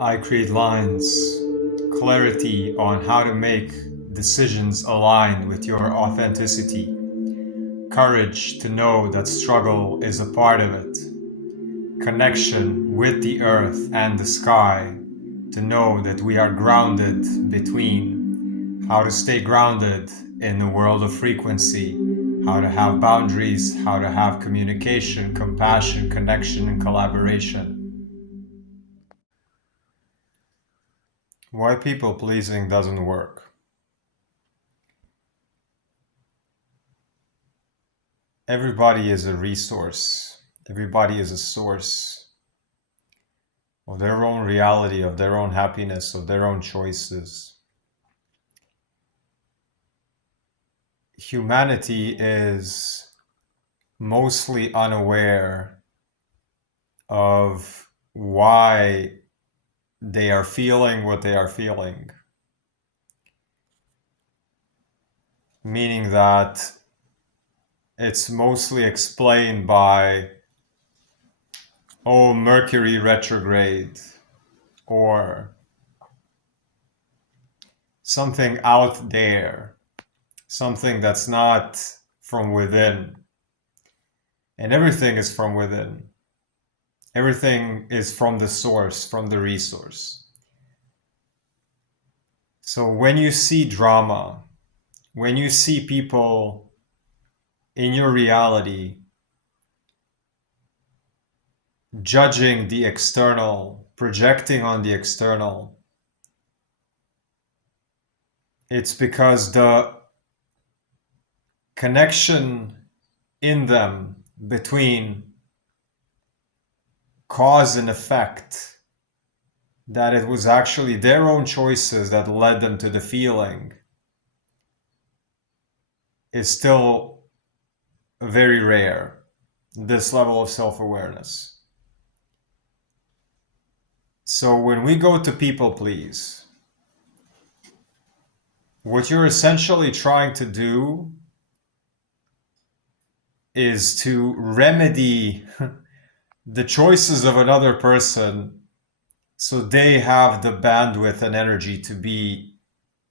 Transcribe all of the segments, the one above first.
I create lines, clarity on how to make decisions aligned with your authenticity, courage to know that struggle is a part of it, connection with the earth and the sky, to know that we are grounded between, how to stay grounded in the world of frequency, how to have boundaries, how to have communication, compassion, connection, and collaboration. Why people pleasing doesn't work. Everybody is a resource. Everybody is a source of their own reality, of their own happiness, of their own choices. Humanity is mostly unaware of why they are feeling what they are feeling. Meaning that it's mostly explained by, oh, Mercury retrograde, or something out there, something that's not from within. And everything is from within. Everything is from the source, from the resource. So when you see drama, when you see people in your reality judging the external, projecting on the external, it's because the connection in them between cause and effect, that it was actually their own choices that led them to the feeling, is still very rare, this level of self-awareness. So when we go to people please, what you're essentially trying to do is to remedy the choices of another person so they have the bandwidth and energy to be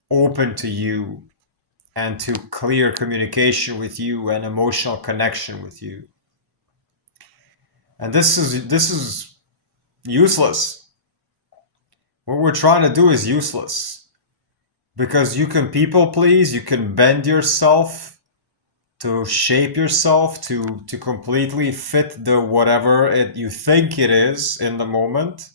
open to you and to clear communication with you and emotional connection with you. And this is useless. What we're trying to do is useless, because you can people please, you can bend yourself to shape yourself to completely fit the whatever you think it is in the moment.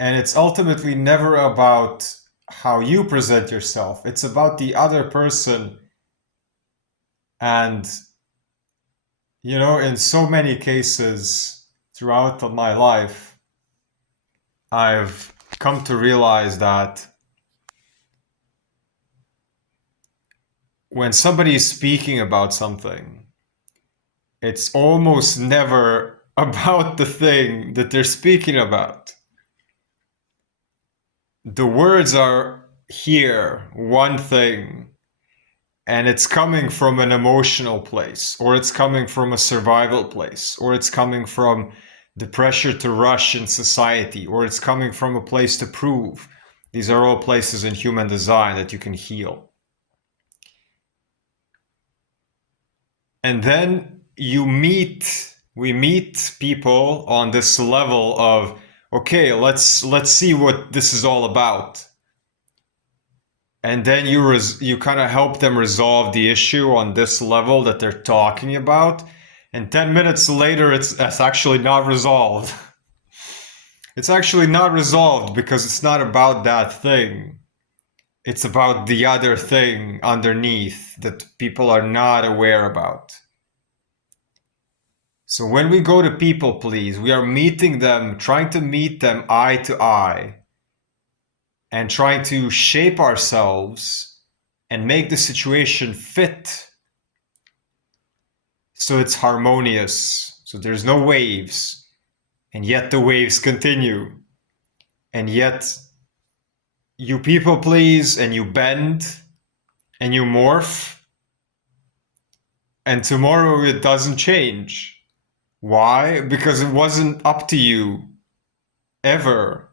And it's ultimately never about how you present yourself. It's about the other person. And, in so many cases throughout my life, I've come to realize that when somebody is speaking about something, it's almost never about the thing that they're speaking about. The words are here, one thing, and it's coming from an emotional place, or it's coming from a survival place, or it's coming from the pressure to rush in society, or it's coming from a place to prove. These are all places in human design that you can heal. And then we meet people on this level of, okay, let's see what this is all about. And then you kind of help them resolve the issue on this level that they're talking about. And 10 minutes later, it's actually not resolved. It's actually not resolved because it's not about that thing. It's about the other thing underneath that people are not aware about. So when we go to people please, we are meeting them, trying to meet them eye to eye, and trying to shape ourselves and make the situation fit so it's harmonious, so there's no waves, and yet the waves continue, and yet you people please and you bend and you morph, and tomorrow it doesn't change. Why? Because it wasn't up to you ever,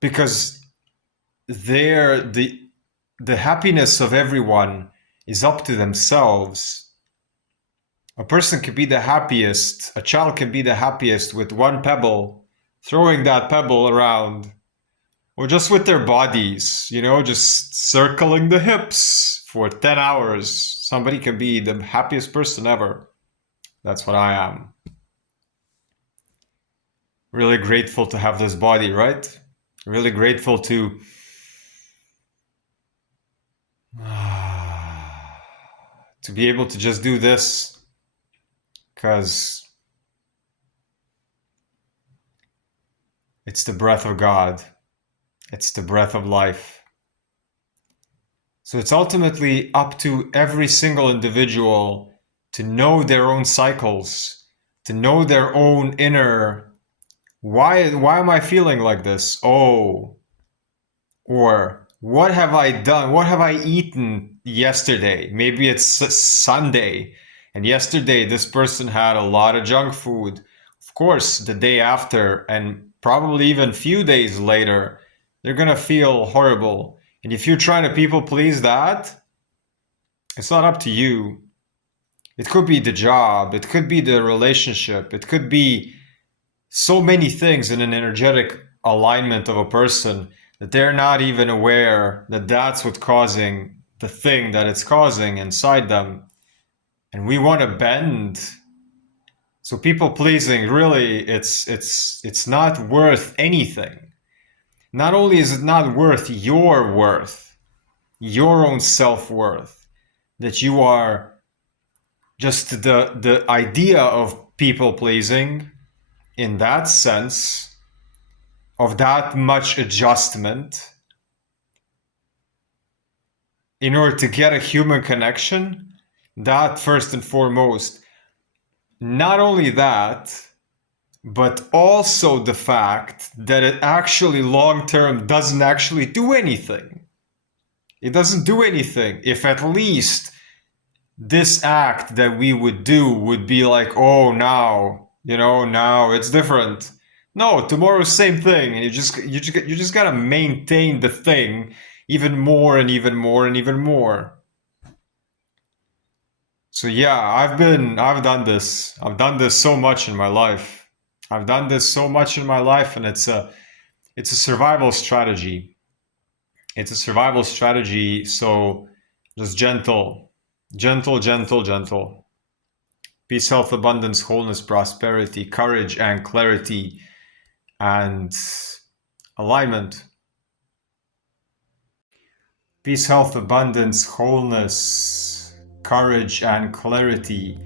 because the happiness of everyone is up to themselves. A person can be the happiest, a child can be the happiest with one pebble, throwing that pebble around, or just with their bodies, just circling the hips for 10 hours. Somebody can be the happiest person ever. That's what I am. Really grateful to have this body, right? Really grateful to be able to just do this, because it's the breath of God. It's the breath of life. So it's ultimately up to every single individual to know their own cycles, to know their own inner, why am I feeling like this? Oh, or what have I done? What have I eaten yesterday? Maybe it's Sunday, and yesterday this person had a lot of junk food. Of course, the day after, and probably even a few days later, they're gonna feel horrible. And if you're trying to people please that, it's not up to you. It could be the job, it could be the relationship, it could be so many things in an energetic alignment of a person that they're not even aware that that's what's causing the thing that it's causing inside them. And we want to bend. So people pleasing, really, it's not worth anything. Not only is it not worth, your own self-worth, that you are just the idea of people pleasing in that sense, of that much adjustment in order to get a human connection, that first and foremost. Not only that, but also the fact that it actually long-term doesn't actually do anything. It doesn't do anything if at least this act that we would do would be like, oh, now it's different. No, tomorrow same thing, and you just gotta maintain the thing even more and even more and even more. So yeah, I've done this. I've done this so much in my life. I've done this so much in my life, and it's a survival strategy. It's a survival strategy. So just gentle, gentle, gentle, gentle. Peace, health, abundance, wholeness, prosperity, courage, and clarity, and alignment. Peace, health, abundance, wholeness, courage, and clarity.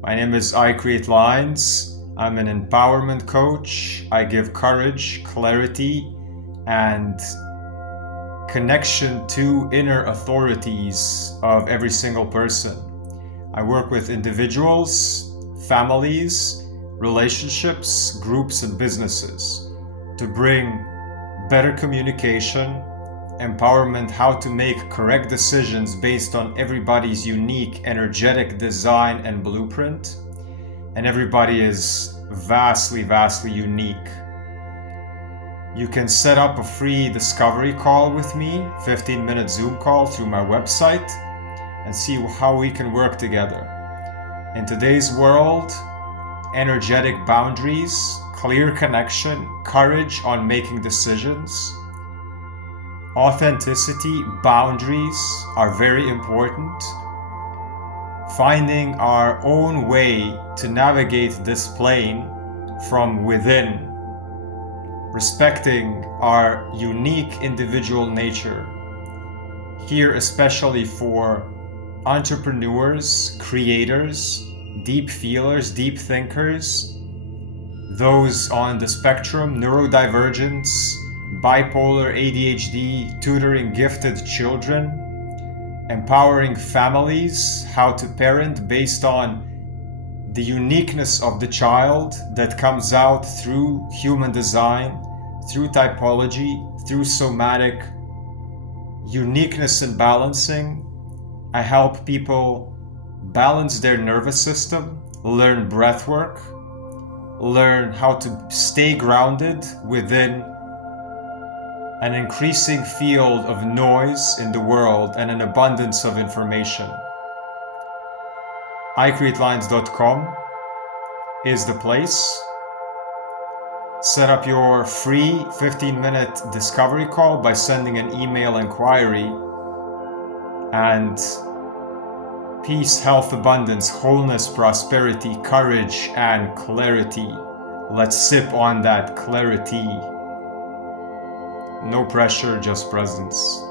My name is I Create Lines. I'm an empowerment coach. I give courage, clarity, and connection to inner authorities of every single person. I work with individuals, families, relationships, groups, and businesses to bring better communication, empowerment, how to make correct decisions based on everybody's unique energetic design and blueprint. And everybody is vastly, vastly unique. You can set up a free discovery call with me, 15-minute Zoom call through my website, and see how we can work together. In today's world, energetic boundaries, clear connection, courage on making decisions, authenticity, boundaries are very important. Finding our own way to navigate this plane from within, respecting our unique individual nature. Here, especially for entrepreneurs, creators, deep feelers, deep thinkers, those on the spectrum, neurodivergence, bipolar, ADHD, tutoring gifted children, empowering families, how to parent based on the uniqueness of the child that comes out through human design, through typology, through somatic uniqueness and balancing. I help people balance their nervous system, learn breath work, learn how to stay grounded within an increasing field of noise in the world and an abundance of information. iCreateLines.com is the place. Set up your free 15-minute discovery call by sending an email inquiry, and peace, health, abundance, wholeness, prosperity, courage, and clarity. Let's sip on that clarity. No pressure, just presence.